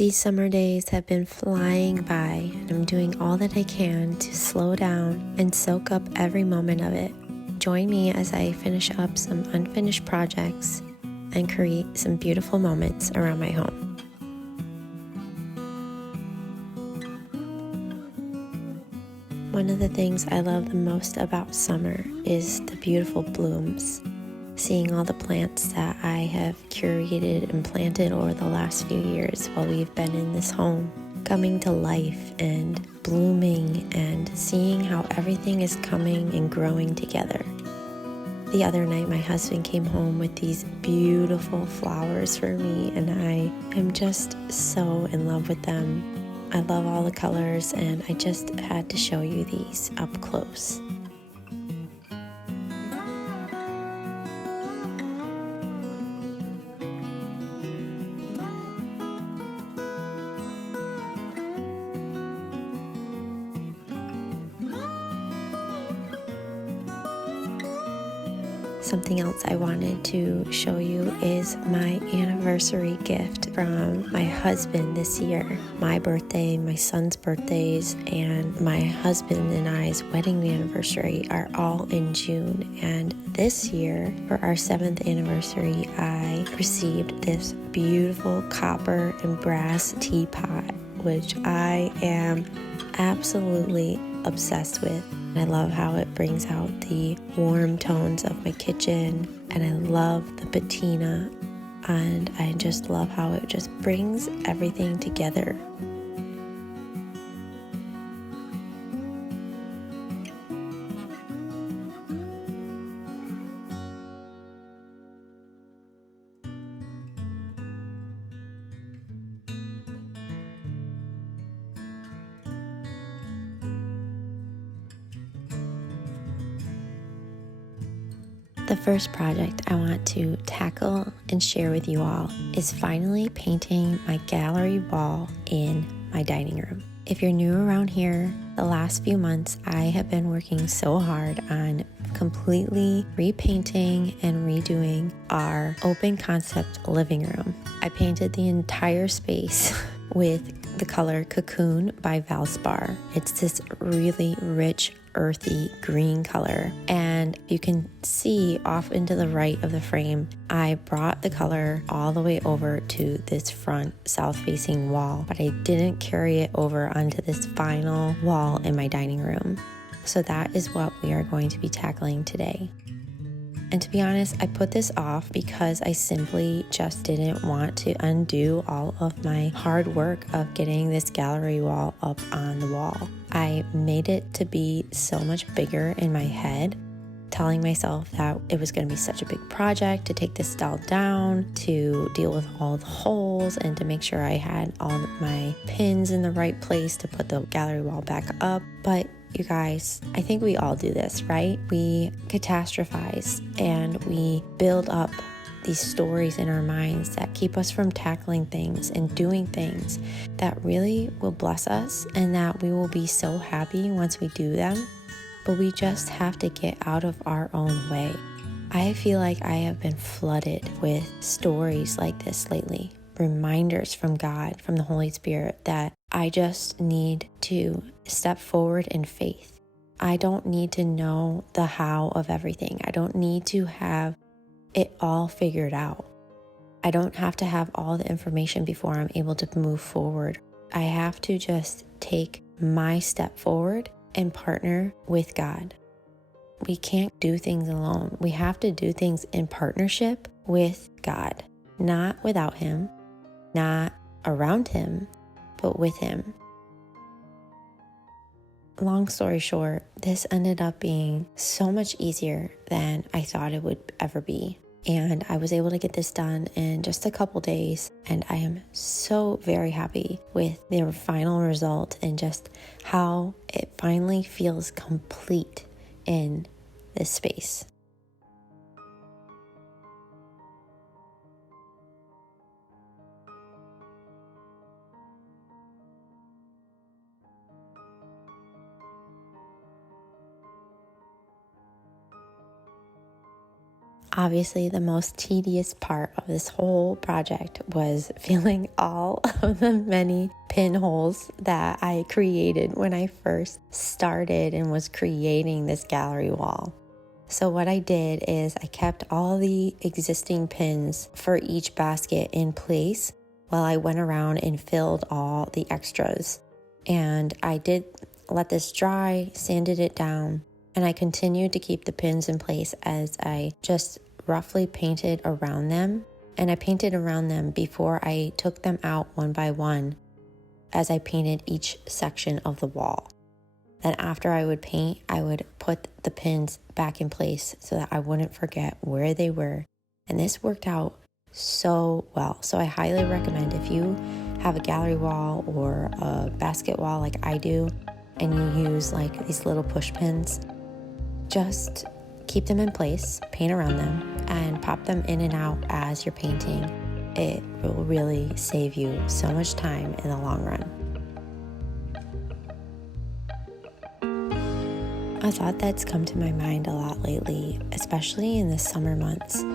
These summer days have been flying by, and I'm doing all that I can to slow down and soak up every moment of it. Join me as I finish up some unfinished projects and create some beautiful moments around my home. One of the things I love the most about summer is the beautiful blooms. Seeing all the plants that I have curated and planted over the last few years while we've been in this home coming to life and blooming, and seeing how everything is coming and growing together. The other night my husband came home with these beautiful flowers for me, and I am just so in love with them. I love all the colors, and I just had to show you these up close. Something else I wanted to show you is my anniversary gift from my husband this year. My birthday, my son's birthdays, and my husband and I's wedding anniversary are all in June. And this year, for our 7th anniversary, I received this beautiful copper and brass teapot, which I am absolutely obsessed with. I love how it brings out the warm tones of my kitchen, and I love the patina, and I just love how it just brings everything together. The first project I want to tackle and share with you all is finally painting my gallery wall in my dining room. If you're new around here, the last few months I have been working so hard on completely repainting and redoing our open concept living room. I painted the entire space with the color Cocoon by Valspar. It's this really rich, earthy green color, and you can see off into the right of the frame, I brought the color all the way over to this front south-facing wall, but I didn't carry it over onto this final wall in my dining room. So that is what we are going to be tackling today. And to be honest, I put this off because I simply just didn't want to undo all of my hard work of getting this gallery wall up on the wall. I made it to be so much bigger in my head, telling myself that it was going to be such a big project to take this all down, to deal with all the holes, and to make sure I had all of my pins in the right place to put the gallery wall back up. But you guys, I think we all do this, right? We catastrophize and we build up these stories in our minds that keep us from tackling things and doing things that really will bless us and that we will be so happy once we do them. But we just have to get out of our own way. I feel like I have been flooded with stories like this lately. Reminders from God, from the Holy Spirit, that I just need to step forward in faith. I don't need to know the how of everything. I don't need to have it all figured out. I don't have to have all the information before I'm able to move forward. I have to just take my step forward and partner with God. We can't do things alone. We have to do things in partnership with God, not without Him, not around Him, but with Him. Long story short, this ended up being so much easier than I thought it would ever be. And I was able to get this done in just a couple days. And I am so very happy with the final result and just how it finally feels complete in this space. Obviously, the most tedious part of this whole project was filling all of the many pinholes that I created when I first started and was creating this gallery wall. So what I did is I kept all the existing pins for each basket in place while I went around and filled all the extras. And I did let this dry, sanded it down, and I continued to keep the pins in place as I just roughly painted around them. And I painted around them before I took them out one by one as I painted each section of the wall. Then after I would paint, I would put the pins back in place so that I wouldn't forget where they were. And this worked out so well. So I highly recommend, if you have a gallery wall or a basket wall like I do, and you use like these little push pins, just keep them in place, paint around them, and pop them in and out as you're painting. It will really save you so much time in the long run. A thought that's come to my mind a lot lately, especially in the summer months,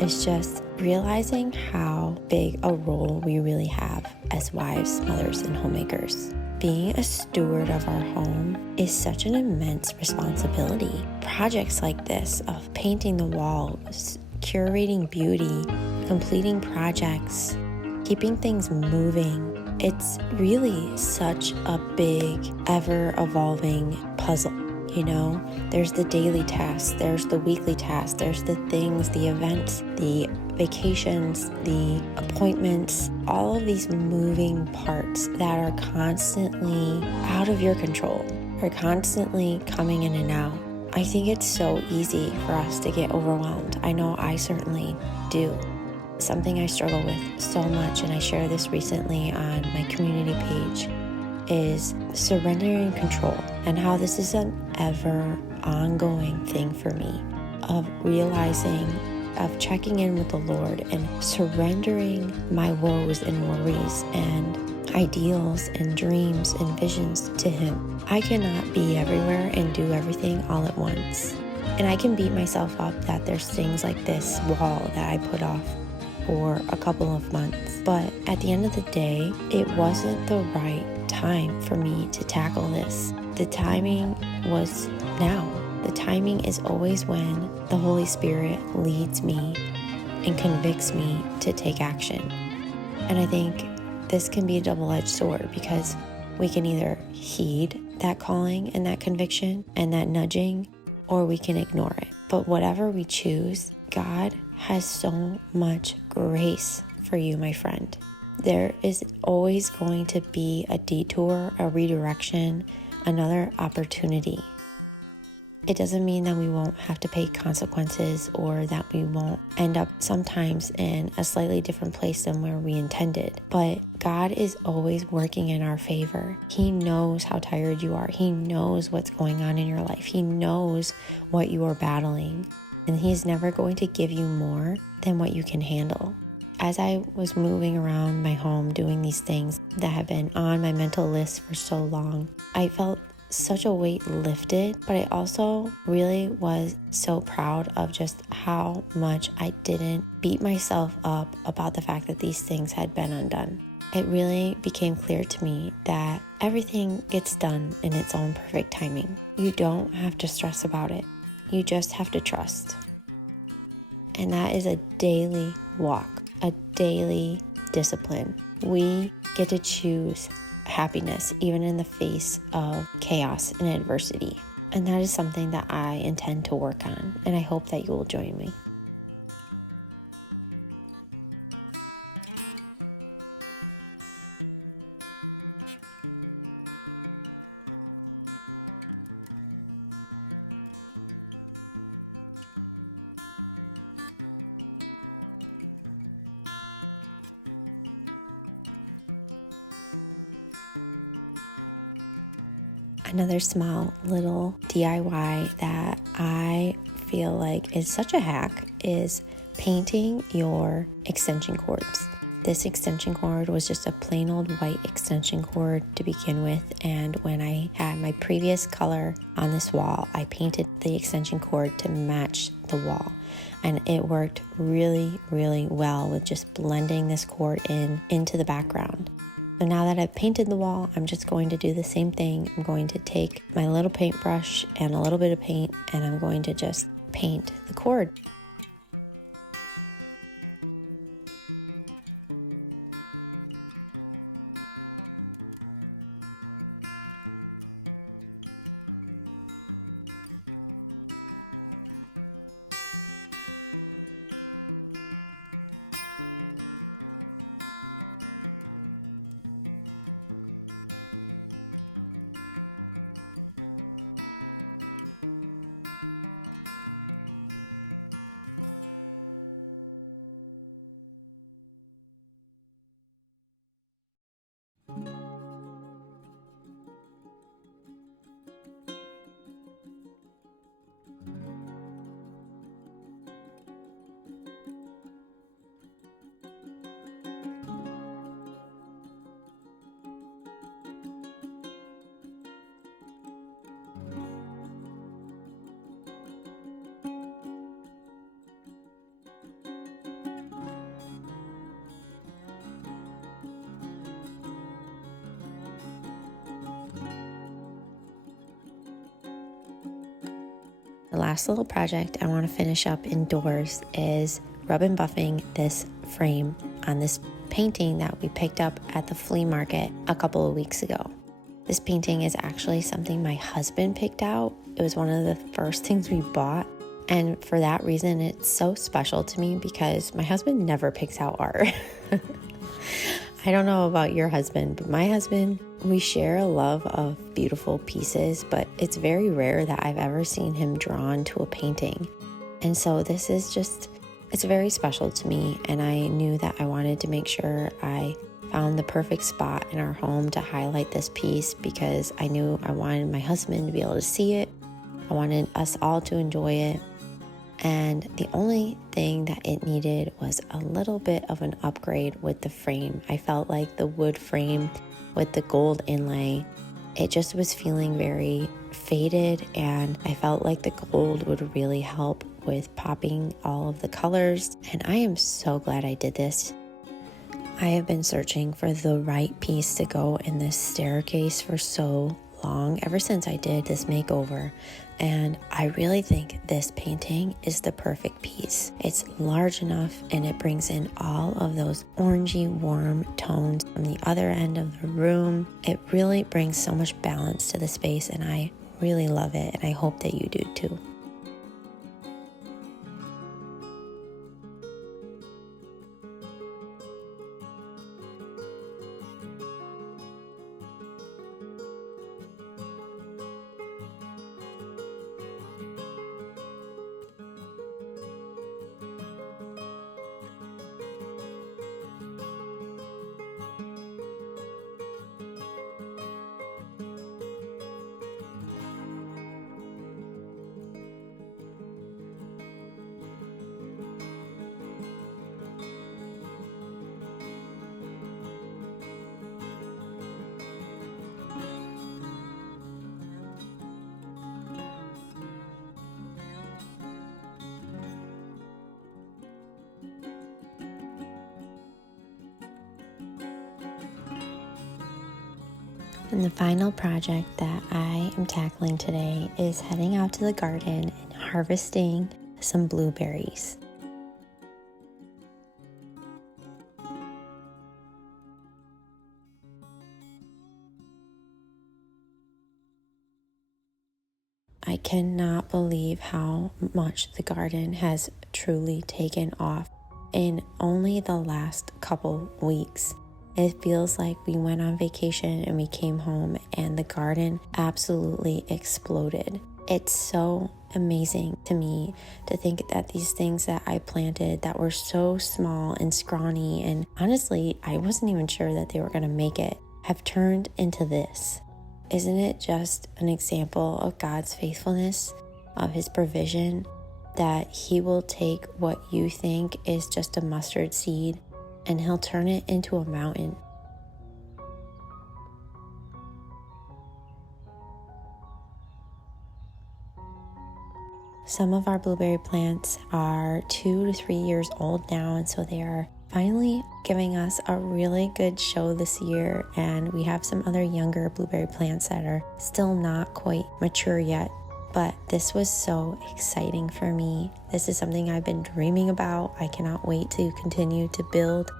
is just realizing how big a role we really have as wives, mothers, and homemakers. Being a steward of our home is such an immense responsibility. Projects like this of painting the walls, curating beauty, completing projects, keeping things moving, it's really such a big, ever-evolving puzzle. You know, there's the daily tasks, there's the weekly tasks, there's the things, the events, the vacations, the appointments, all of these moving parts that are constantly out of your control, are constantly coming in and out. I think it's so easy for us to get overwhelmed. I know I certainly do. Something I struggle with so much, and I shared this recently on my community page, is surrendering control, and how this is an ever ongoing thing for me, of realizing, of checking in with the Lord and surrendering my woes and worries and ideals and dreams and visions to Him. I cannot be everywhere and do everything all at once. And I can beat myself up that there's things like this wall that I put off for a couple of months. But at the end of the day, it wasn't the right time for me to tackle this. The timing was now. The timing is always when the Holy Spirit leads me and convicts me to take action. And I think this can be a double-edged sword, because we can either heed that calling and that conviction and that nudging, or we can ignore it. But whatever we choose, God has so much grace for you, my friend. There is always going to be a detour, a redirection, another opportunity. It doesn't mean that we won't have to pay consequences, or that we won't end up sometimes in a slightly different place than where we intended. But God is always working in our favor. He knows how tired you are. He knows what's going on in your life. He knows what you are battling. And He's never going to give you more than what you can handle. As I was moving around my home doing these things that have been on my mental list for so long, I felt such a weight lifted, but I also really was so proud of just how much I didn't beat myself up about the fact that these things had been undone. It really became clear to me that everything gets done in its own perfect timing. You don't have to stress about it. You just have to trust. And that is a daily walk, a daily discipline. We get to choose happiness even in the face of chaos and adversity. And that is something that I intend to work on, and I hope that you will join me. Another small little DIY that I feel like is such a hack is painting your extension cords. This extension cord was just a plain old white extension cord to begin with, and when I had my previous color on this wall, I painted the extension cord to match the wall, and it worked really, really well with just blending this cord into the background. So now that I've painted the wall, I'm just going to do the same thing. I'm going to take my little paintbrush and a little bit of paint, and I'm going to just paint the cord. The last little project I want to finish up indoors is rub and buffing this frame on this painting that we picked up at the flea market a couple of weeks ago. This painting is actually something my husband picked out. It was one of the first things we bought, and for that reason it's so special to me because my husband never picks out art. I don't know about your husband, but my husband, we share a love of beautiful pieces, but it's very rare that I've ever seen him drawn to a painting. And so this is just, it's very special to me, and I knew that I wanted to make sure I found the perfect spot in our home to highlight this piece because I knew I wanted my husband to be able to see it. I wanted us all to enjoy it. And the only thing that it needed was a little bit of an upgrade with the frame. I felt like the wood frame with the gold inlay, it just was feeling very faded, and I felt like the gold would really help with popping all of the colors. And I am so glad I did this. I have been searching for the right piece to go in this staircase for so long, ever since I did this makeover. And I really think this painting is the perfect piece. It's large enough and it brings in all of those orangey warm tones from the other end of the room. It really brings so much balance to the space, and I really love it, and I hope that you do too. And the final project that I am tackling today is heading out to the garden and harvesting some blueberries. I cannot believe how much the garden has truly taken off in only the last couple weeks. It feels like we went on vacation and we came home and the garden absolutely exploded. It's so amazing to me to think that these things that I planted that were so small and scrawny, and honestly, I wasn't even sure that they were going to make it, have turned into this. Isn't it just an example of God's faithfulness, of His provision? that He will take what you think is just a mustard seed and He'll turn it into a mountain. Some of our blueberry plants are 2 to 3 years old now, and so they are finally giving us a really good show this year. And we have some other younger blueberry plants that are still not quite mature yet. But this was so exciting for me. This is something I've been dreaming about. I cannot wait to continue to build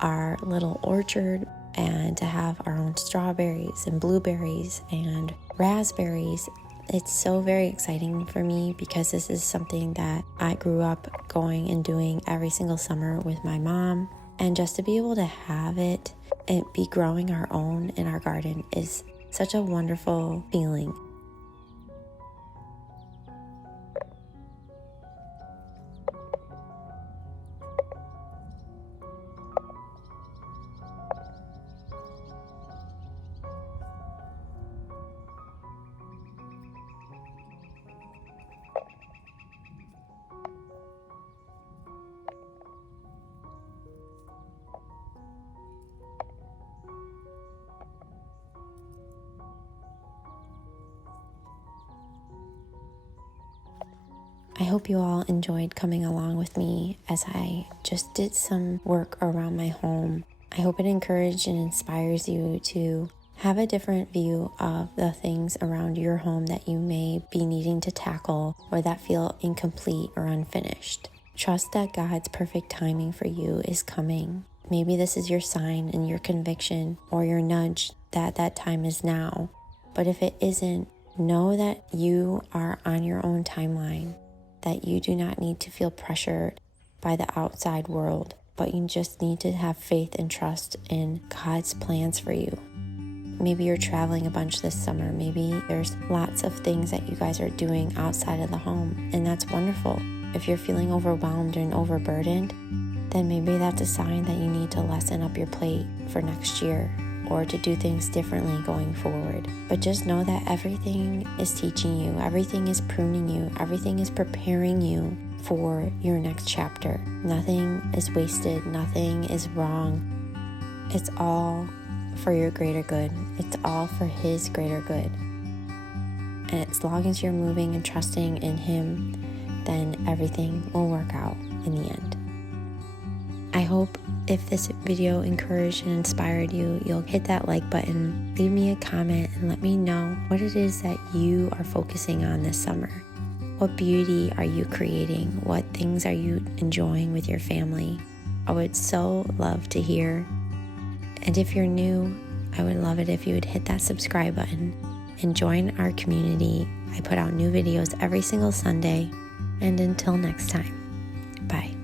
our little orchard and to have our own strawberries and blueberries and raspberries. It's so very exciting for me because this is something that I grew up going and doing every single summer with my mom. And just to be able to have it and be growing our own in our garden is such a wonderful feeling. I hope you all enjoyed coming along with me as I just did some work around my home. I hope it encouraged and inspires you to have a different view of the things around your home that you may be needing to tackle or that feel incomplete or unfinished. Trust that God's perfect timing for you is coming. Maybe this is your sign and your conviction or your nudge that that time is now. But if it isn't, know that you are on your own timeline, that you do not need to feel pressured by the outside world, but you just need to have faith and trust in God's plans for you. Maybe you're traveling a bunch this summer. Maybe there's lots of things that you guys are doing outside of the home, and that's wonderful. If you're feeling overwhelmed and overburdened, then maybe that's a sign that you need to lessen up your plate for next year or to do things differently going forward. But just know that everything is teaching you, everything is pruning you, everything is preparing you for your next chapter. Nothing is wasted, nothing is wrong. It's all for your greater good. It's all for His greater good. And as long as you're moving and trusting in Him, then everything will work out in the end. I hope if this video encouraged and inspired you, you'll hit that like button, leave me a comment, and let me know what it is that you are focusing on this summer. What beauty are you creating? What things are you enjoying with your family? I would so love to hear. And if you're new, I would love it if you would hit that subscribe button and join our community. I put out new videos every single Sunday. And until next time, bye.